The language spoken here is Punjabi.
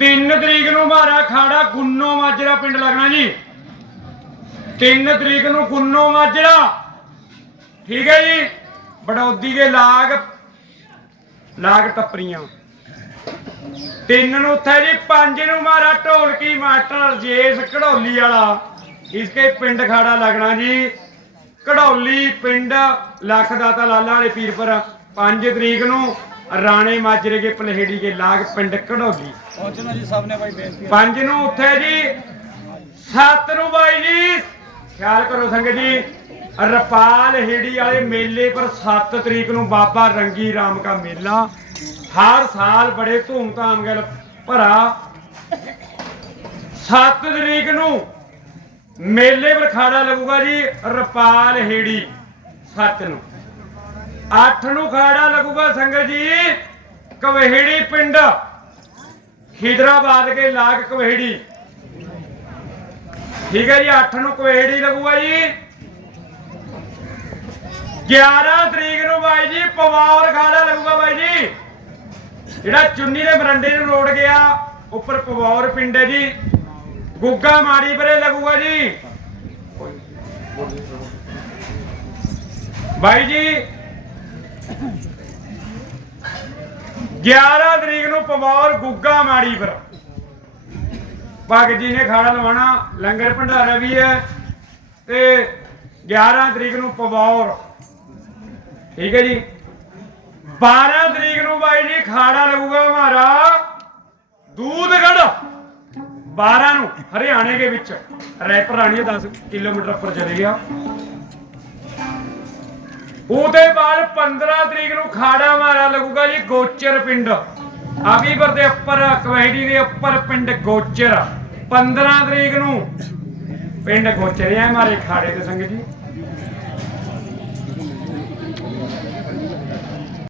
3 ਤਰੀਕ ਨੂੰ ਮਾਰਾ ਖਾੜਾ ਗੁੰਨੋ ਮਾਜਰਾ ਪਿੰਡ ਲੱਗਣਾ ਜੀ। 3 ਤਰੀਕ ਨੂੰ ਗੁੰਨੋ ਮਾਜਰਾ। ਠੀਕ ਹੈ ਜੀ? ਬੜੌਦੀ ਦੇ ਲਾਗ ਲਾਗ ਟੱਪਰੀਆਂ। ਤਿੰਨ ਨੂੰ ਉੱਥੇ ਜੀ, ਪੰਜ ਨੂੰ ਮਾਰਾ ਢੋਲਕੀ ਮਾਸਟਰ ਜੇਸ ਘੜੌਲੀ ਵਾਲਾ। ਇਸਕੇ ਪਿੰਡ ਖਾੜਾ ਲੱਗਣਾ ਜੀ। ਘੜੌਲੀ ਪਿੰਡ, ਲੱਖ ਦਾਤਾ ਲਾਲਾ ਵਾਲੇ ਪੀਰ 5 ਤਰੀਕ ਨੂੰ ਰਾਣੇ ਮਾਜਰੇ ਕੇ ਪਲਹੇੜੀ ਕੇ ਲਾਗ ਪਿੰਡ ਘੜੌਲੀ ਪਹੁੰਚਣਾ ਜੀ ਸਭ ਨੇ ਭਾਈ ਬੇਨਤੀ ਪੰਜ ਨੂੰ ਉੱਥੇ ਜੀ। ਸੱਤ ਨੂੰ ਬਾਈ ਜੀ, ਖਿਆਲ ਕਰੋ ਸੰਗਤ ਜੀ। ਰਪਾਲ ਹੇੜੀ ਵਾਲੇ ਮੇਲੇ ਪਰ 7 ਤਰੀਕ ਨੂੰ ਬਾਬਾ ਰੰਗੀ ਰਾਮ ਦਾ ਮੇਲਾ। ਹਰ ਸਾਲ ਬੜੇ ਧੂਮਧਾਮ ਨਾਲ ਭਰਾ। 7 ਤਰੀਕ ਨੂੰ ਮੇਲੇ ਪਰ ਖਾੜਾ ਲੱਗੂਗਾ ਜੀ ਰਪਾਲ ਹੇੜੀ 7 ਨੂੰ। 8 ਨੂੰ ਖਾੜਾ ਲੱਗੂਗਾ ਸੰਗਤ ਜੀ। ਕਵਹੇੜੀ ਪਿੰਡ? ਖਿਦਰਾਬਾਦ ਕੇ ਲਾਗ ਕਵਹੇੜੀ। ਠੀਕ ਹੈ ਜੀ 8 ਨੂੰ ਕਵੇੜੀ ਲੱਗੂਗਾ ਜੀ। 11 ਤਰੀਕ ਨੂੰ ਬਾਈ ਜੀ, ਪਵਾਰ ਖਾੜਾ ਲੱਗੂਗਾ ਬਾਈ ਜੀ। ਜਿਹੜਾ ਚੁੰਨੀ ਦੇ ਮਰੰਡੇ ਨੂੰ ਰੋੜ ਗਿਆ, ਉੱਪਰ ਪਵਾਰ ਪਿੰਡ ਹੈ ਜੀ। ਗੁੱਗਾ ਮਾੜੀ ਪਰੇ ਲੱਗੂਗਾ ਜੀ। ਬਾਈ ਜੀ 11 ਤਰੀਕ ਨੂੰ ਪਵਾਰ ਗੁੱਗਾ ਮਾੜੀ ਪਰ। ਭਗਤ ਜੀ ਨੇ ਖਾੜਾ ਲਵਾਣਾ ਲੰਗਰ ਭੰਡਾਰਾ ਵੀ ਹੈ ਤੇ 11 ਤਰੀਕ ਨੂੰ ਪਵਾਰ ਠੀਕ ਹੈ ਜੀ। 12 ਤਰੀਕ ਨੂੰ ਬਾਈ ਜੀ ਖਾੜਾ ਲੱਗੂਗਾ ਹਮਾਰਾ ਦੂਧਗੜ 12 ਨੂੰ, ਹਰਿਆਣੇ ਦੇ ਵਿੱਚ। ਰੈਪਰ ਆਣੀ 10 ਕਿਲੋਮੀਟਰ ਉੱਪਰ ਚਲੇ ਗਿਆ। ਉਹਦੇ ਬਾਅਦ 15 ਤਰੀਕ ਨੂੰ ਖਾੜਾ ਮਾਰਾ ਲੱਗੂਗਾ ਜੀ, ਗੋਚਰ ਪਿੰਡ। ਆਬੀਪੁਰ ਦੇ ਉੱਪਰ ਕਵੈੜੀ ਦੇ ਉੱਪਰ ਪਿੰਡ ਗੋਚਰ। 15 ਤਰੀਕ ਨੂੰ ਪਿੰਡ ਗੋਚਰ ਹੈ ਮਾਰੇ ਖਾੜੇ ਦੇ ਸੰਗਤ ਜੀ।